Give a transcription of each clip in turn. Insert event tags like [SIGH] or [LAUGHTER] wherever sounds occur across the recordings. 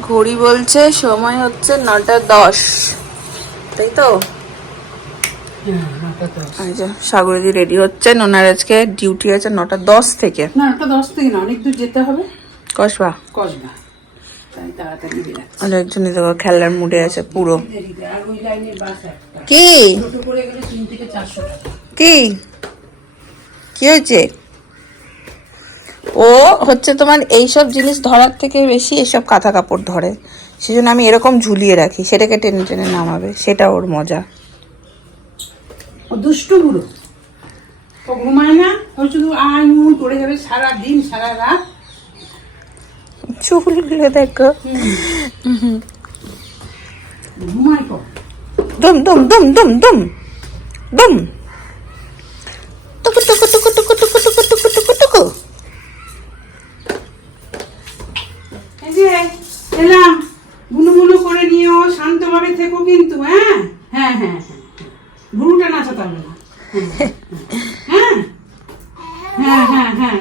ঘড়ি বলছে সময় হচ্ছে নটা দশ। তাই তো? হ্যাঁ নটা দশ। এই যে সাগরদি রেডি হচ্ছেন ওনার আজকে ডিউটি আছে নটা দশ থেকে। না নটা দশ থেকে না অনেক দূর যেতে হবে। কসবা? কসবা। দেখো খেলার মুডে আছে পুরো। কি? কি? কি হয়েছে? ও হচ্ছে তোমার এইসব জিনিস ধরার থেকে বেশি এইসব কাঁথা কাপড় ধরে। সেজন্য আমি এরকম ঝুলিয়ে রাখি সেটাকে টেনে টেনে নামাবে সেটা ওর মজা। ও দুষ্টু বুড়ো। ও ঘুমায় না ও শুধু আই মুন করে যাবে সারা দিন সারা রাত। চুলগুলো দেখো। ঘুমায় কম দুম দুম দুম দুম দুম দুম। টুকু টুকু টুকু টুকু টুকু টুকু এই যে এলাম বুনু বুনু করে নিও শান্তভাবে থেকো কিন্তু হ্যাঁ হ্যাঁ হ্যাঁ হ্যাঁ বুনুটা নাচাতে হবে না হ্যাঁ হ্যাঁ হ্যাঁ হ্যাঁ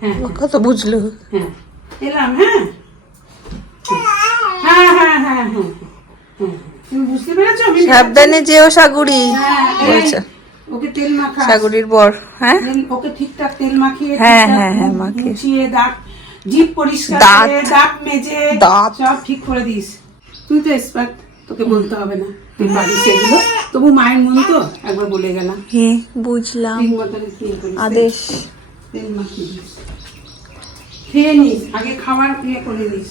হ্যাঁ হ্যাঁ কত বুঝলো। হ্যাঁ এলাম হ্যাঁ? হ্যাঁ হ্যাঁ হ্যাঁ হ্যাঁ হ্যাঁ তুমি বুঝতে পেরেছ? সাবধানে যেও সাগুড়ি হ্যাঁ, ওকে তেল মাখা সাগুড়ির বর হ্যাঁ? ওকে ঠিকঠাক তেল মাখিয়ে হ্যাঁ, হ্যাঁ, হ্যাঁ, মাখিয়ে। মুছিয়ে দাঁত জিভ পরিষ্কার দাঁত। করে দাঁত মেজে দাঁত। সব ঠিক করে দিস। তুই তো এক্সপার্ট তোকে বলতে হবে না। তুই পারিস এগুলো তবু মায়ের মন তো একবার বলে গেলাম। হ্যাঁ বুঝলাম। আদেশ। তেল মাখিয়ে দিস। খেয়ে নিস আগে খাবার ইয়ে করে নিস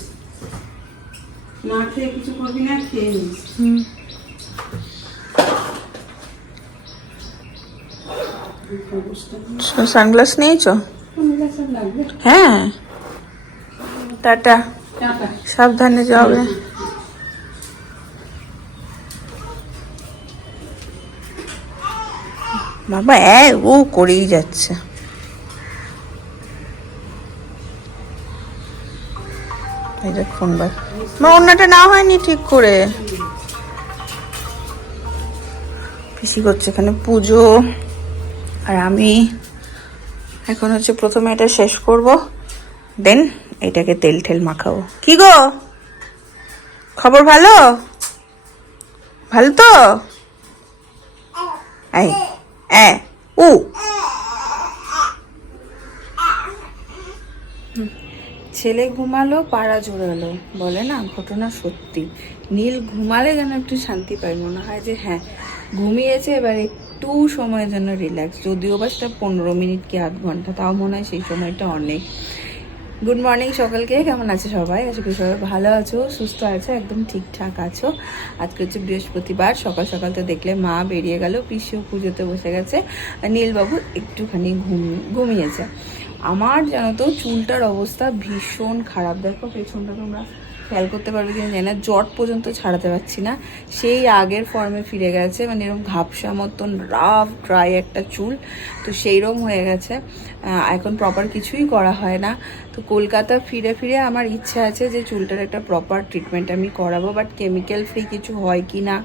না খেয়ে কিছু করবি না খেয়ে নিস। সানগ্লাস নিয়েছো? হ্যাঁ। টাটা। সাবধানে যাবে বাবা এ ও করেই যাচ্ছে। এই বার মা, অন্যটা না হয়নি ঠিক করে। পিসি করছে এখানে পুজো। আর আমি এখন হচ্ছে প্রথমে এটা শেষ করব। দেন এটাকে তেল ঠেল মাখাবো। কি গো? খবর ভালো? ভালো তো? এই, এ, উ। ছেলে ঘুমালো, পাড়া জোড়ালো বলে না, ঘটনা সত্যি। নীল ঘুমালে যেন একটু শান্তি পাই মনে হয় যে হ্যাঁ ঘুমিয়েছে, এবার একটু সময়ের জন্য রিল্যাক্স যদিও বা সেটা পনেরো মিনিট কি আধ ঘণ্টা, তাও মনে হয় সেই সময়টা অনেক। গুড মর্নিং সকালকে, কেমন আছে সবাই? আশা করি সবাই ভালো আছো, সুস্থ আছো, একদম ঠিকঠাক আছো। আজকে হচ্ছে বৃহস্পতিবার, সকাল সকাল তো দেখলে মা বেরিয়ে গেল, পিসিও পুজোতে বসে গেছে, আর নীলবাবু একটুখানি ঘুম ঘুমিয়েছে। আমার, জানো তো, চুলটার অবস্থা ভীষণ খারাপ। দেখো, পেছনটা তোমরা খেয়াল করতে পারবে কিনা জানি না। জট পর্যন্ত ছাড়াতে পারছি না। সেই আগের ফর্মে ফিরে গেছে মানে এরকম ঘাপসা মতন রাফ ড্রাই একটা চুল। তো সেইরকম হয়ে গেছে। এখন প্রপার কিছুই করা হয় না। তো কলকাতা ফিরে ফিরে আমার ইচ্ছা আছে যে চুলটার একটা প্রপার ট্রিটমেন্ট আমি করাবো বাট কেমিক্যাল ফ্রি কিছু হয় কি না?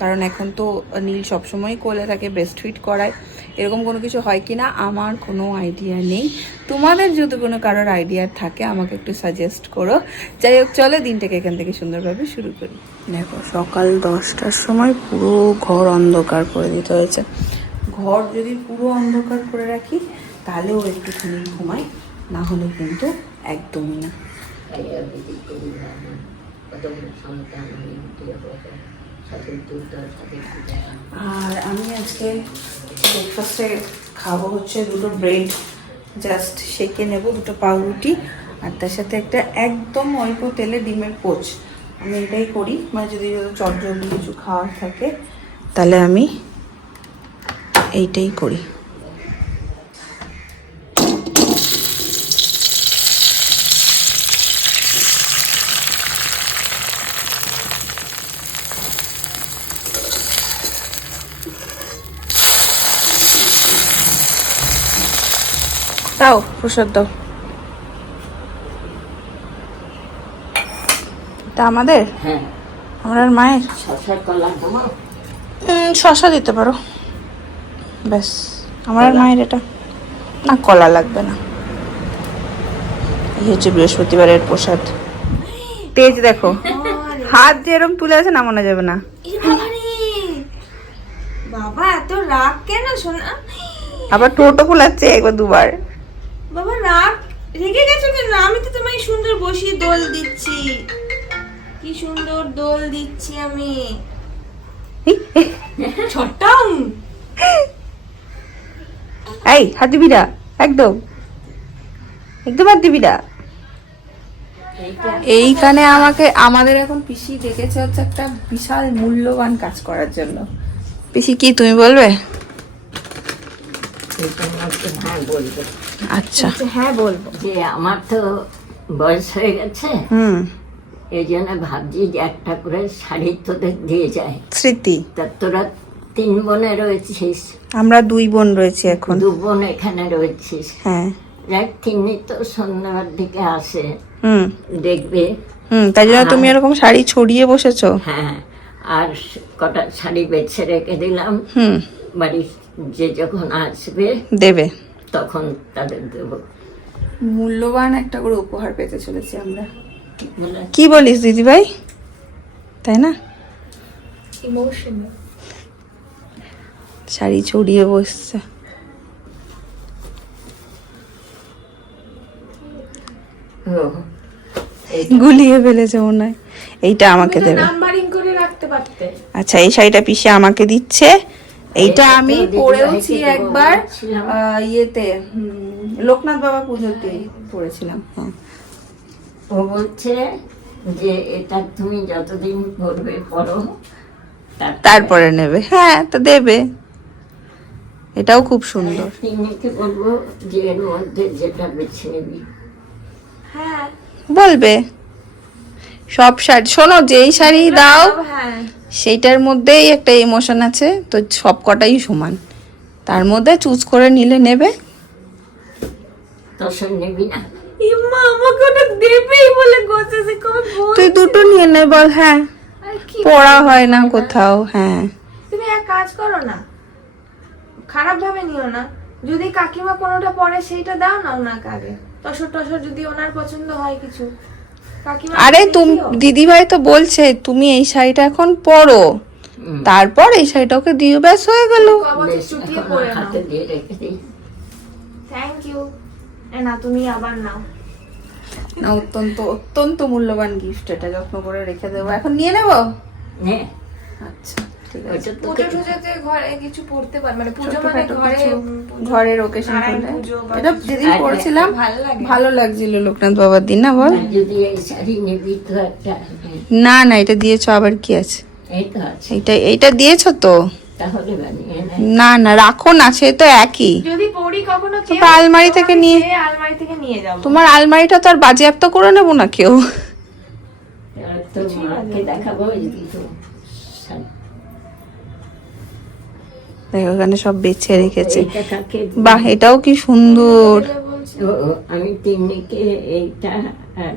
কারণ এখন তো নীল সবসময় কোলে থাকে বেস্ট ফিট করায়। এরকম কোনো কিছু হয় কি না? আমার কোনো আইডিয়া নেই। তোমাদের যদি কোনো কারোর আইডিয়া থাকে আমাকে একটু সাজেস্ট করো। যাই হোক চলো দিনটাকে এখান থেকে সুন্দরভাবে শুরু করি। দেখো সকাল দশটার সময় পুরো ঘর অন্ধকার করে দিতে হয়েছে। ঘর যদি পুরো অন্ধকার করে রাখি তাহলেও একটুখানি ঘুমাই। না হলে কিন্তু একদমই না। আর আমি আজকে ব্রেকফাস্টে খাব হচ্ছে দুটো ব্রেড জাস্ট সেকে নেব দুটো পাউরুটি আর তার সাথে একটা একদম অল্প তেলে ডিমের পোচ। আমি এটাই করি মানে যদি চটজলদি কিছু খাওয়ার থাকে, তাহলে আমি এইটাই করি। দাও প্রসাদ দাও। তা আমাদের? হ্যাঁ। আমার আর মায়ের? শশা দিতে পারো। ব্যাস আমার আর মায়ের এটা। না কলা লাগবে না। এই হচ্ছে বৃহস্পতিবারের প্রসাদ। তেজ দেখো হাত যে এরকম তুলে আছে নামানো যাবে না। বাবা এত রাগ কেন? শোনা। আবার টোটো ফুলাচ্ছে একবার দুবার। বাবা রাগ? রেগে গেছো কেন? আমি তো তোমায় সুন্দর বসিয়ে দোল দিচ্ছি। কি সুন্দর দোল দিচ্ছি আমি। [LAUGHS] ছটাং এই হাত দিবি না। একদম। একদম হাত দিবি না। এইখানে আমাকে আমাদের এখন পিসি ডেকেছে হচ্ছে একটা বিশাল মূল্যবান কাজ করার জন্য। পিসি কি তুমি বলবে? হ্যাঁ বলব। আচ্ছা। হ্যাঁ বলব। যে আমার তো বয়স হয়ে গেছে। হুম। এই জন্য ভাবছি যে একটা করে শাড়ি তোদের দিয়ে যায় স্মৃতি। তা তোরা তিন বোনে রয়েছিস। আমরা দুই বোন রয়েছে এখন। দু বোন এখানে রয়েছিস। হ্যাঁ। যাক তিনি তো সন্ধ্যাবার দিকে আসে। হুম। দেখবে। হুম তাই জন্য তুমি এরকম শাড়ি ছড়িয়ে বসেছো। হ্যাঁ আর কটা শাড়ি বেছে রেখে দিলাম। হুম। বাড়ি যে যখন আসবে। দেবে। তখন তাদের দেবো। মূল্যবান একটা করে উপহার পেতে চলেছি আমরা। কি বলিস দিদি ভাই তাই না? শাড়ি ছড়িয়ে বসছে। ও গুলিয়ে ফেলেছে মনে হয়। এইটা আমাকে দেবে। নাম্বারিং করে রাখতে পারতে। আচ্ছা এই শাড়িটা পিসে আমাকে দিচ্ছে। এইটা আমি পরেওছি একবার ইয়েতে লোকনাথ বাবা পুজোতে পড়েছিলাম হ্যাঁ। ও বলছে যে এটা তুমি যতদিন পড়বে পড়ো তারপরে তারপরে নেবে হ্যাঁ তো দেবে। এটাও খুব সুন্দর। তিন্নিকে বলব যে এর মধ্যে যেটা বেছে নিবি। হ্যাঁ বলবে। সব শাড়ি শোনো যেই শাড়ি দাও হ্যাঁ। সেইটার মধ্যেই একটা ইমোশন আছে তো সব কটাই সমান। তার মধ্যে চুজ করে নিলে নেবে। তুই দুটো নিয়ে নে বল হ্যাঁ। পড়া হয় না কোথাও হ্যাঁ। তুমি এক কাজ করো না। খারাপ ভাবে নিও না। যদি কাকিমা কোনোটা পরে সেইটা দাও না ওনাকে আগে। টসর টসর যদি ওনার পছন্দ হয় কিছু। আরে তুমি দিদিভাই তো বলছে তুমি এই শাড়িটা এখন পরো। তারপর এই শাড়িটা ওকে দিয়ে ব্যাস হয়ে গেল। থ্যাংক ইউ না তুমি আবার নাও। না অত্যন্ত অত্যন্ত মূল্যবান গিফট এটা যত্ন করে রেখে দেবো। এখন নিয়ে নেব? আচ্ছা। ঠিক আছে। পুজো টুজোতে ঘরে কিছু পড়তে পার মানে পুজো মানে ঘরে। ঘরের ওকেশন এটা যেদিন ভালো লাগে। লাগছিল লোকনাথ বাবার দিন না বল? না না এটা দিয়েছ আবার কি আছে? এইটা এইটা দিয়েছ তো? নে। না রাখো না সে তো একই। তো আলমারি থেকে নিয়ে- সে আলমারি থেকে নিয়ে যাব। তোমার আলমারিটা তো আর বাজেয়াপ্ত করে নেব না কেউ? দেখাবো। দেখো এখানে সব বেছে রেখেছে। বাহ এটাও কি সুন্দর। আমি তিন্নিকে এইটা আর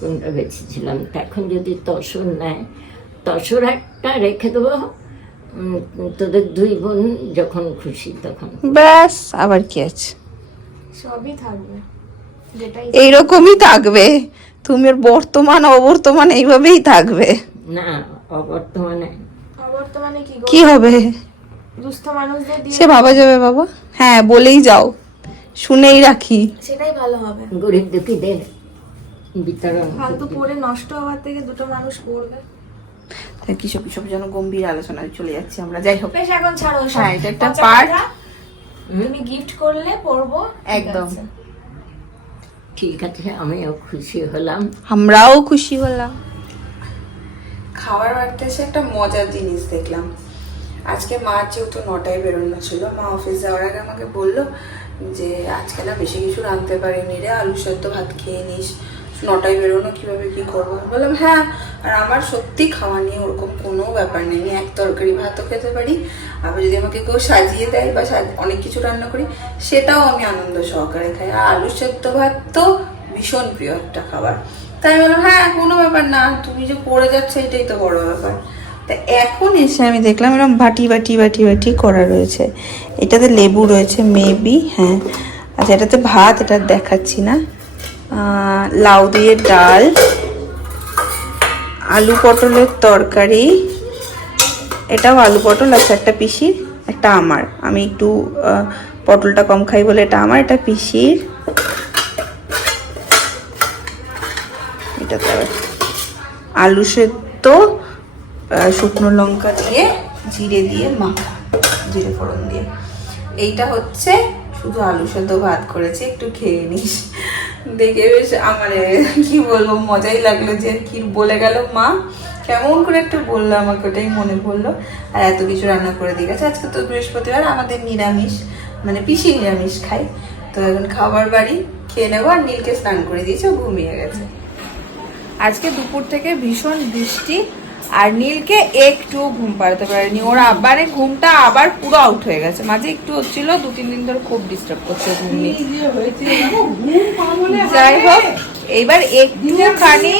কোনটা বেছেছিলাম। এখন যদি তসর নেয় তসর একটা রেখে দেবো। তোদের দুই বোন যখন খুশি তখন। ব্যাস আবার কি আছে? সবই থাকবে। এইরকমই থাকবে। তুমি বর্তমান অবর্তমান এইভাবেই থাকবে। না অবর্তমানে। অবর্তমানে কি কি হবে? দুস্থ মানুষদের দিয়ে সে ভাবা যাবে বাবা। হ্যাঁ বলেই যাও। শুনেই রাখি। সেটাই ভালো হবে। গরিব দুঃখীদের বিতরণ ফালতু পড়ে নষ্ট হওয়ার থেকে দুটো মানুষ করবে। কিসব কিসব যেন গম্ভীর আলোচনায় চলে যাচ্ছি আমরা। যাই হোক। বেশ এখন ছাড়ো। হ্যাঁ, এটা একটা। কথা। তুমি গিফট করলে পড়ব একদম। ঠিক আছে আমিও খুশি হলাম। আমরাও খুশি হলাম। খাবার বাড়তে এসে একটা মজার জিনিস দেখলাম। আজকে মা যেহেতু নটায় বেরোনো ছিল, মা অফিস যাওয়ার আগে আমাকে বলল যে, আজকে না বেশি কিছু রাঁধতে পারিনি রে, আলু সেদ্ধ ভাত খেয়ে নিস। নটায় বেরোনো, কীভাবে কী করব? বললাম হ্যাঁ আর আমার সত্যি খাওয়া নিয়ে ওরকম কোনো ব্যাপার নেই। আমি এক তরকারি ভাতও খেতে পারি। আবার যদি আমাকে কেউ সাজিয়ে দেয় বা অনেক কিছু রান্না করি, সেটাও আমি আনন্দ সহকারে খাই। আর আলু সেদ্ধ ভাত তো ভীষণ প্রিয় একটা খাবার। তাই বললাম হ্যাঁ কোনো ব্যাপার না, তুমি যে পড়ে যাচ্ছে, এটাই তো বড় ব্যাপার। তা এখন এসে আমি দেখলাম এরকম বাটি বাটি বাটি বাটি করা রয়েছে। এটাতে লেবু রয়েছে মেবি হ্যাঁ। আচ্ছা এটাতে ভাত, এটা দেখাচ্ছি না। লাউ দিয়ে ডাল, আলু পটলের তরকারি, এটাও আলু পটল আছে একটা পিসির, একটা আমার। আমি একটু পটলটা কম খাই বলে এটা আমার, এটা পিসির। এটা আলু সেদ্ধ শুকনো লঙ্কা দিয়ে, জিরে দিয়ে মাখা, জিরে ফোড়ন দিয়ে। এইটা হচ্ছে শুধু আলু সেদ্ধ ভাত করেছে, একটু খেয়ে নিস। দেখে বেশ আমার, কি বলব, মজাই লাগল যে কি বলে গেল মা। কেমন করে একটা বলল আমাকে, ওটাই মনে পড়ল। আর এত কিছু রান্না করে দিয়ে গেছে। আজকে তো বৃহস্পতিবার, আমাদের নিরামিষ মানে পিসি নিরামিষ খাই তো এখন খাবার বাড়ি, খেয়ে নেব আর নীলকে স্নান করে দিয়েছে ঘুমিয়ে গেছে। আজকে দুপুর থেকে ভীষণ বৃষ্টি আর নীলকে একটু ঘুম পাড়াতে পারেনি। ওর আবারে ঘুমটা আবার পুরো আউট হয়ে গেছে। মাঝে একটু হচ্ছিল দু তিন দিন ধরে খুব ডিস্টার্ব করছে ঘুম নিয়ে। যাই হোক এইবার একটুখানি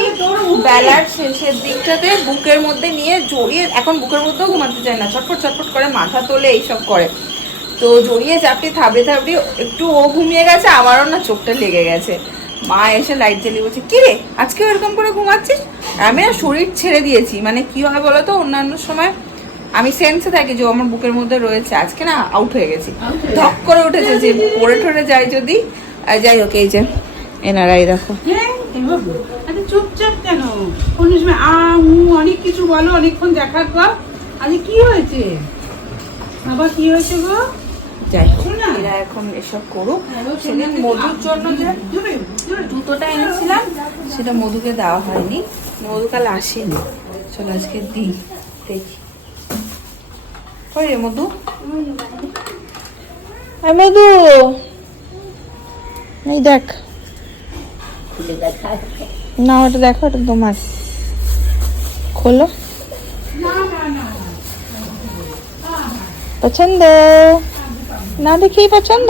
বেলার শেষের দিকটাতে বুকের মধ্যে নিয়ে জড়িয়ে এখন বুকের মধ্যেও ঘুমাতে চায় না। ছটফট ছটফট করে মাথা তোলে এইসব করে। তো জড়িয়ে চাপটি থাবড়ে থাবড়ে একটু ও ঘুমিয়ে গেছে আমারও না চোখটা লেগে গেছে। মা এসে লাইট জ্বালিয়ে বলছে কি রে আজকেও এরকম করে ঘুমাচ্ছিস? আমি না শরীর ছেড়ে দিয়েছি মানে কি হয় বলো তো অন্যান্য সময় আমি সেন্সে থাকি যে আমার বুকের মধ্যে রয়েছে আজকে না আউট হয়ে গেছি। ধক করে উঠেছে যে পড়ে ঠরে যায় যদি যাই হোক এই যে এনারাই দেখো। হ্যাঁ, চুপচাপ কেন? কোন সময় আ অনেক কিছু বলো অনেকক্ষণ দেখার পর। আরে কি হয়েছে? বাবা কি হয়েছে গো? যাই হোক এরা এখন এসব করুক। সেদিন মধুর জন্য যে। জুতোটা এনেছিলাম সেটা মধুকে দেওয়া হয়নি। মধু কাল আসেনি। চলো আজকে দিই দেখি। কই রে মধু। এই মধু। এই দেখ। না ওটা দেখো ওটা তোমার খোলো। পছন্দ? না দেখেই পছন্দ?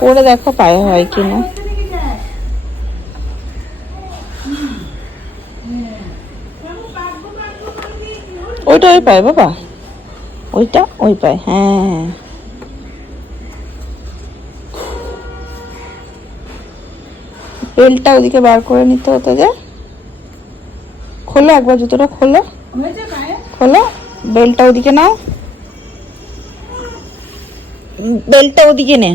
পরে দেখো পায়ে হয় কিনা। ওইটা ওই পায় বাবা। ওইটা ওই পায় হ্যাঁ। বেলটা ওদিকে বার করে নিতে হতো যে। খোলো একবার জুতোটা খোলো। খোলো, বেলটা ওদিকে নাও। বেলটা ওদিকে নে।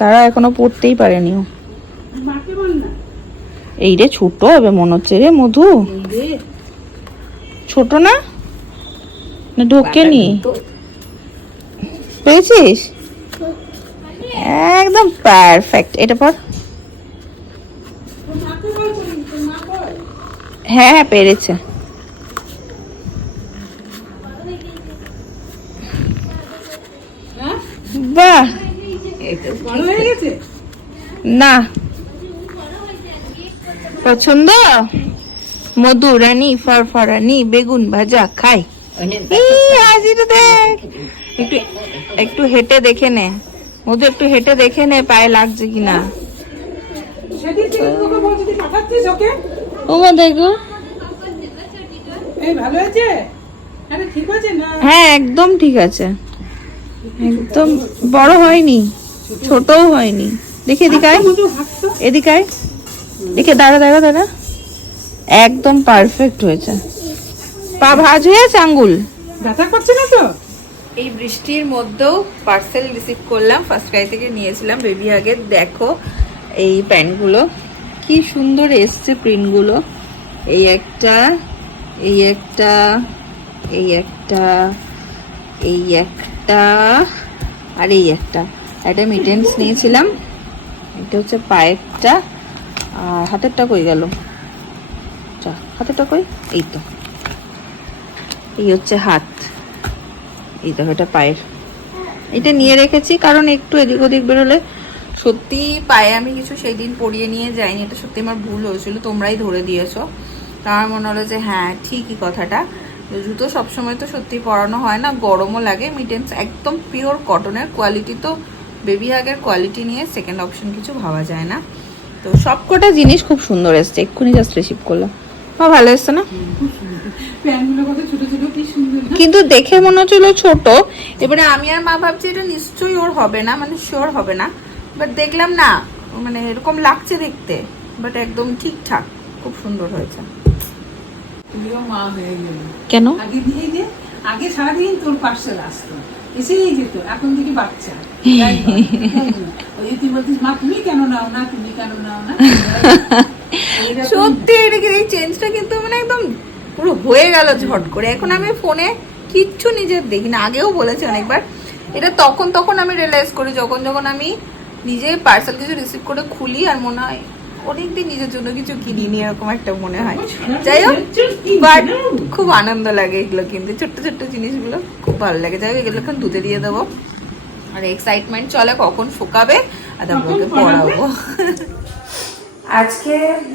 তারা এখনও পড়তেই পারেনি এই রে ছোট হবে মনে হচ্ছে রে মধু। ছোট না? ঢোকেনি পেয়েছিস? একদম পারফেক্ট এটা পর। হ্যাঁ হ্যাঁ পেরেছে। বাহ না। পছন্দ? মধু রানী ফরফরানি বেগুন ভাজা খাই। একটু একটু হেঁটে দেখে নে। মধু একটু হেঁটে দেখে নে পায়ে লাগছে কিনা। ওমা দেখো। এই ভালো হয়েছে? আরে ঠিক আছে না? হ্যাঁ একদম ঠিক আছে। একদম বড় হয়নি ছোটও হয়নি। দেখে এদিকে আয় মধু হাঁটতো এদিকে আয় দেখে দাঁড়া দাঁড়া দাঁড়া। একদম পারফেক্ট হয়েছে। পা ভাজ হয়ে আছে আঙ্গুল। ব্যথা করছে না তো? এই বৃষ্টির মধ্যেও পার্সেল রিসিভ করলাম ফার্স্ট ক্রাই থেকে নিয়েছিলাম। বেবি আগে দেখো এই প্যান্টগুলো। কি সুন্দর এসছে প্রিন্টগুলো এই একটা এই একটা এই একটা। এই একটা, আর এই একটা। একটা মিটেন্স নিয়েছিলাম। এটা হচ্ছে পায়েরটা। আর হাতেরটা কই গেল? হাতেরটা কই? এই তো। এই হচ্ছে হাত। এই দেখো, এটা পায়ের। এটা নিয়ে রেখেছি কারণ একটু এদিক ওদিক বেরোলে সত্যি পায়ে আমি কিছু সেই দিন পরিয়ে নিয়ে যাইনি। এটা সত্যি আমার ভুল হয়েছিল, তোমরাই ধরে দিয়েছ। আমার মনে হলো যে হ্যাঁ ঠিকই কথাটা। জুতো সবসময় তো সত্যি পরানো হয় না গরমও লাগে। মিটেন্স একদম পিওর কটনের কোয়ালিটি তো বেবি হাগের কোয়ালিটি নিয়ে সেকেন্ড অপশন কিছু ভাবা যায় না। তো সবকটা জিনিস খুব সুন্দর এসছে এক্ষুনি জাস্ট রিসিভ করলাম। হ্যাঁ ভালো এসছে না? কিন্তু দেখে মনে হচ্ছিল ছোট এবারে আমি আর মা ভাবছি এটা নিশ্চয়ই ওর হবে না মানে শিওর হবে না। বাট দেখলাম না মানে এরকম লাগছে দেখতে বাট একদম ঠিকঠাক খুব সুন্দর হয়েছে। তুমিও মা হয়ে গেলি। কেন? আগে দিয়ে যে আগে সারাদিন তোর পার্সেল আসতো। এসেই যেত এখন থেকে বাচ্চা। ওই তুই বলতিস মা তুমি কেন নাও না? তুমি কেন নাও না? [LAUGHS] সত্যি এটা কি? এই চেঞ্জটা কিন্তু মানে একদম পুরো হয়ে গেল ঝট করে। এখন আমি ফোনে কিচ্ছু নিজের দেখি না। আগেও বলেছি অনেকবার। এটা তখন তখন আমি রিয়েলাইজ করি যখন যখন আমি নিজে পার্সেল কিছু রিসিভ করে খুলি আর মনে হয় অনেকদিন নিজের জন্য কিছু কিনিনি এরকম একটা মনে হয়। যাই হোক বাট খুব আনন্দ লাগে এগুলো কিন্তু। ছোট্ট ছোট্ট জিনিসগুলো খুব ভালো লাগে। যাই হোক এগুলো এখন দুধে দিয়ে দেবো। আর এক্সাইটমেন্ট চলে কখন শুকাবে? আর তারপর ওকে পড়াবো? আজকে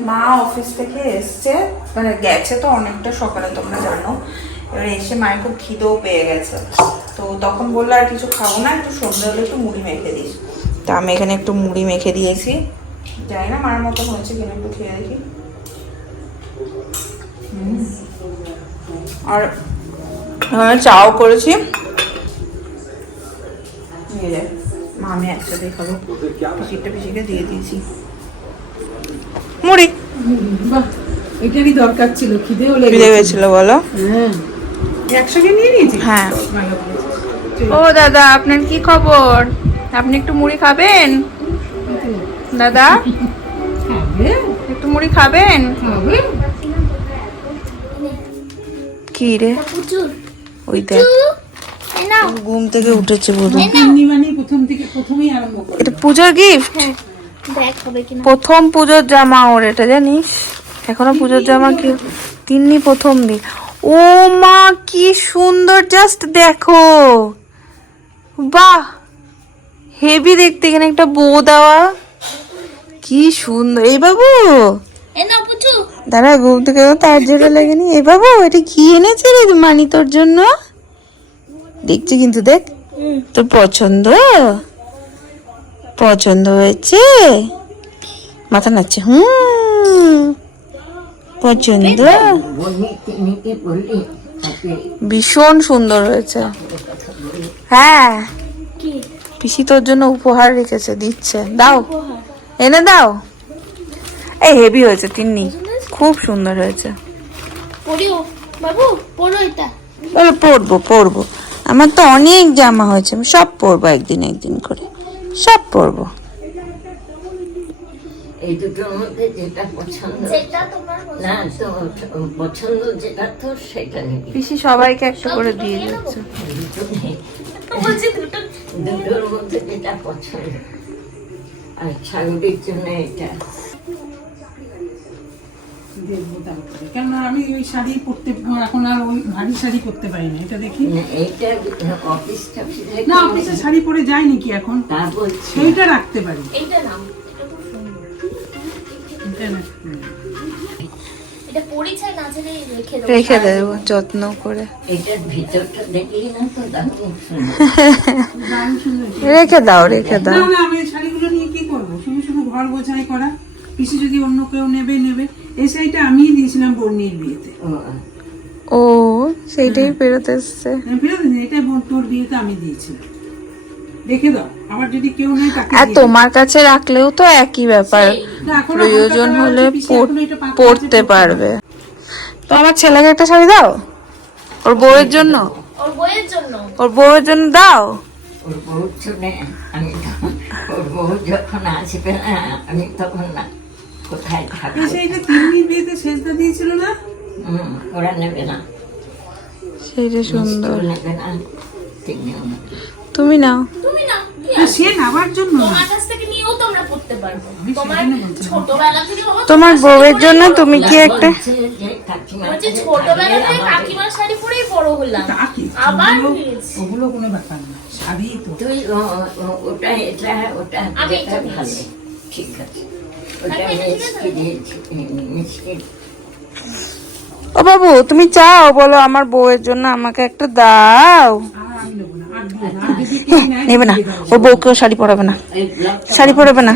মা অফিস থেকে এসছে মানে গেছে তো অনেকটা সকালে তোমরা জানো। এবার এসে মায়ের খুব খিদেও পেয়ে গেছে। তো তখন বলল আর কিছু খাব না একটু সন্ধ্যে হলে একটু মুড়ি মেখে দিস। তা আমি এখানে একটু মুড়ি মেখে দিয়েছি। জানি না মার মতন হয়েছে কিনা একটু খেয়ে দেখি। আর চাও করেছি। নিয়ে যায় মা আমি একসাথে খাব। পিসিটা পিসিকে দিয়ে দিয়েছি। মুড়ি। বাহ, এটারই দরকার ছিল খিদেও খিদে লেগে গেছিল বলো। হ্যাঁ। একসঙ্গে নিয়ে নিয়েছি? হ্যাঁ। ও দাদা আপনার কি খবর? আপনি একটু মুড়ি খাবেন? দাদা? একটু মুড়ি খাবেন? খাবে কি রে? ওই দেখ। ঘুম থেকে উঠেছে বোধ মানে প্রথম থেকে প্রথমেই আরম্ভ করে। এটা পুজোর গিফট দেখ হবে কিনা। প্রথম পুজোর জামা ওর এটা জানিস? এখনও পুজোর জামা কি? তিন্নি প্রথম দিন ও মা কি সুন্দর জাস্ট দেখো। বাহ! হেভি দেখতে এখানে একটা বউ দেওয়া। কি সুন্দর। এই বাবু! এ দাঁড়া ঘুম থেকে তার জেরে লাগেনি। এই বাবু এটা কি এনেছে রে মানি তোর জন্য? দেখছি কিন্তু দেখ। তোর পছন্দ? পছন্দ হয়েছে? মাথা নাচছে হুম। পছন্দ? ভীষণ সুন্দর হয়েছে। হ্যাঁ। পিসি তোর জন্য উপহার রেখেছে দিচ্ছে। দাও। এনে দাও। এই হেভি হয়েছে তিন্নি। খুব সুন্দর হয়েছে। পড়িও। বাবু পড়ো এটা। বলো পরবো পরবো আমার তো অনেক জামা হয়েছে আমি সব পরবো একদিন একদিন করে। সব পরবো এই দুটোর মধ্যে যেটা পছন্দ না তো পছন্দ যেটা তো সেটা নিবি পিসি সবাইকে একটা করে দিয়ে দুটো। দুটোর মধ্যে যেটা পছন্দ। আর ছাগলের জন্য এটা দেখব তারপরে। কেননা আমি ওই শাড়ি পরতে এখন আর ওই ভারী শাড়ি পরতে পারি না এটা দেখি। না, এইটা অফিস না অফিসে শাড়ি পরে নাকি এখন? তা বলছি। সেইটা রাখতে পারি। এইটা নাও এটা খুব সুন্দর। এটা রাখতে পারি। এটা পরিচয় না রেখে দেবো রেখে যত্ন করে। রেখে দাও রেখে দাও না আমি এই শাড়িগুলো নিয়ে কি করব শুধু শুধু ঘর গোছাই করা পিসি যদি অন্য কেউ নেবে নেবে। এই শাড়িটা আমিই দিয়েছিলাম বর্ণির বিয়েতে। ও, ও। সেইটাই পেরোতে এসছে। ফেরত দিই এটা বোন তোর বিয়েতে আমি দিয়েছিলাম। দেখে দাও আবার যদি কেউ নেয় তাকে আর তোমার কাছে রাখলেও তো একই ব্যাপার। প্রয়োজন হলে পরতে পারবে। তো আমার ছেলেকে একটা শাড়ি দাও? ওর বউয়ের জন্য? ওর বইয়ের জন্য। ওর বউয়ের জন্য দাও। ওর বউ যখন আসবে না। আমি তখন না কোথায় তিন্নির বিয়েতে সেজদা দিয়েছিল না হুম, ওরা নেবে না সেইটা সুন্দর নেবে না। তুমি নাও। তুমি না কি না, সে নাবার জন্য তোমার বউয়ের জন্য তুমি কি একটা? ওগুলো- কোনো ব্যাপার না। শাড়ি তো। তুই ও- ওটা এটা ওটা। ঠিক আছে। বাবু তুমি চাও? বলো আমার বউয়ের জন্য আমাকে একটা দাও। নেব না। ওর বউকেও শাড়ি পরাবে না। শাড়ি পরবে না।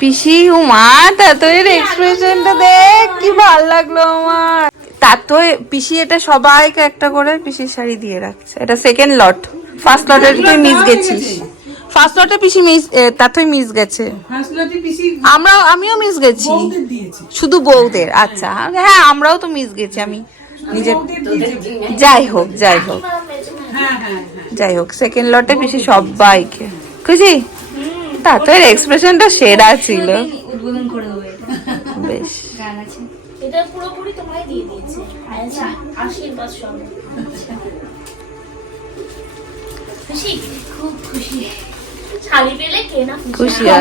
পিসি ও মা তা তো এর এক্সপ্রেশনটা দেখ কি ভালো লাগল আমার। তার তো পিসি এটা সবাইকে একটা করে পিসির শাড়ি দিয়ে রাখছে। এটা সেকেন্ড লট ফার্স্ট লটের তুই মিস গেছিস। ফার্স্ট লটে পিসি মিস তার তুই মিস গেছে। আমরা আমিও মিস গেছি। শুধু বউদের আচ্ছা। হ্যাঁ আমরাও তো মিস গেছি আমি নিজের যাই হোক যাই হোক। হ্যাঁ হ্যাঁ হ্যাঁ। যাই হোক সেকেন্ড লটে পিসি সবাইকে। খুশি? তা তো এর এক্সপ্রেশনটা সেরা ছিল। বেশ। এটা পুরোপুরি তোমায় দিয়ে দিয়েছে। আচ্ছা আশীর্বাদ সঙ্গে খুশি খুব খুশি। শাড়ি পেলে কে খুশি আর